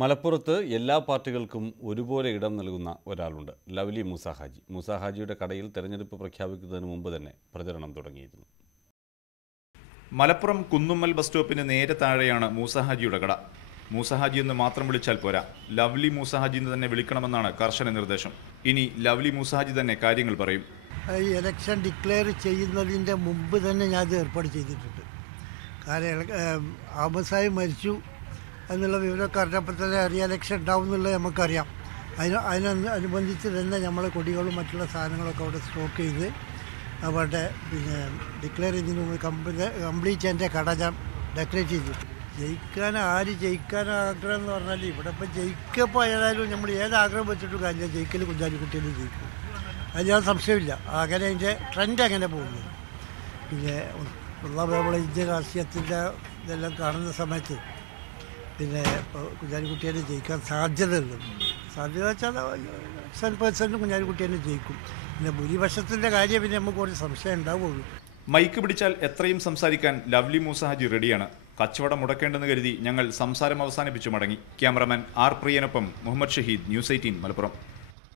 മലപ്പുറത്ത് എല്ലാ പാർട്ടികൾക്കും ഒരുപോലെ ഇടം നൽകുന്ന ഒരാളുണ്ട്. ലവ്ലി മൂസ ഹാജി. മൂസ ഹാജിയുടെ കടയിൽ തെരഞ്ഞെടുപ്പ് പ്രഖ്യാപിക്കുന്നതിന് മുമ്പ് തന്നെ പ്രചരണം തുടങ്ങിയിരുന്നു. മലപ്പുറം കുന്നുമ്മൽ ബസ് സ്റ്റോപ്പിന് നേരെ താഴെയാണ് മൂസ ഹാജിയുടെ കട. മൂസ ഹാജി എന്ന് മാത്രം വിളിച്ചാൽ പോരാ, ലവ്ലി മൂസ ഹാജി എന്ന് തന്നെ വിളിക്കണമെന്നാണ് കർശന നിർദ്ദേശം. ഇനി ലവ്ലി മൂസ ഹാജി തന്നെ കാര്യങ്ങൾ പറയും. ഈ ഇലക്ഷൻ ഡിക്ലെയർ ചെയ്യുന്നതിൻ്റെ മുമ്പ് തന്നെ ഞാൻ ഇത് ഏർപ്പാട് ചെയ്തിട്ടുണ്ട്. കാരണം ആമസായി മരിച്ചു എന്നുള്ള വിവരമൊക്കെ അറിഞ്ഞപ്പോൾ തന്നെ ഇലക്ഷൻ ഉണ്ടാവും എന്നുള്ളത് നമുക്കറിയാം. അതിനനുബന്ധിച്ച് തന്നെ നമ്മൾ കൊടികളും മറ്റുള്ള സാധനങ്ങളൊക്കെ അവിടെ സ്റ്റോക്ക് ചെയ്ത് അവിടെ ഡിക്ലെയർ ചെയ്യുന്നതിന് മുമ്പ് കംപ്ലീറ്റ് എൻ്റെ കട ഞാൻ ഡെക്കറേറ്റ് ചെയ്തിട്ടുണ്ട്. ആര് ജയിക്കാൻ ആഗ്രഹം എന്ന് പറഞ്ഞാൽ ഇവിടെ ഇപ്പം ജയിക്കപ്പോൾ ഏതായാലും നമ്മൾ ഏതാഗ്രഹം വെച്ചിട്ടും കാര്യം ജയിക്കൽ കുഞ്ഞാലിക്കുട്ടിയിൽ ജയിക്കും, അത് ഞാൻ സംശയമില്ല. അങ്ങനെ അതിൻ്റെ ട്രെൻഡ് അങ്ങനെ പോകുന്നു. പിന്നെ നമ്മളെ ഇന്ത്യൻ രാഷ്ട്രീയത്തിൻ്റെ ഇതെല്ലാം കാണുന്ന സമയത്ത് ഇപ്പോൾ കുഞ്ഞാലിക്കുട്ടിയെ ജയിക്കാൻ സാധ്യതയുള്ളൂ. സാധ്യത വെച്ചാൽ 100% കുഞ്ഞാലിക്കുട്ടിയെ ജയിക്കും. പിന്നെ ഭൂരിപക്ഷത്തിൻ്റെ കാര്യം പിന്നെ നമുക്ക് ഒരു സംശയം ഉണ്ടാവുള്ളൂ. മൈക്ക് പിടിച്ചാൽ എത്രയും സംസാരിക്കാൻ ലവ്ലി മൂസ ഹാജി റെഡിയാണ്. കച്ചവടം മുടക്കേണ്ടെന്ന് കരുതി ഞങ്ങൾ സംസാരം അവസാനിപ്പിച്ചു മടങ്ങി. ക്യാമറമാൻ ആർ പ്രിയനൊപ്പം മുഹമ്മദ് ഷഹീദ്, ന്യൂസ് 18 മലപ്പുറം.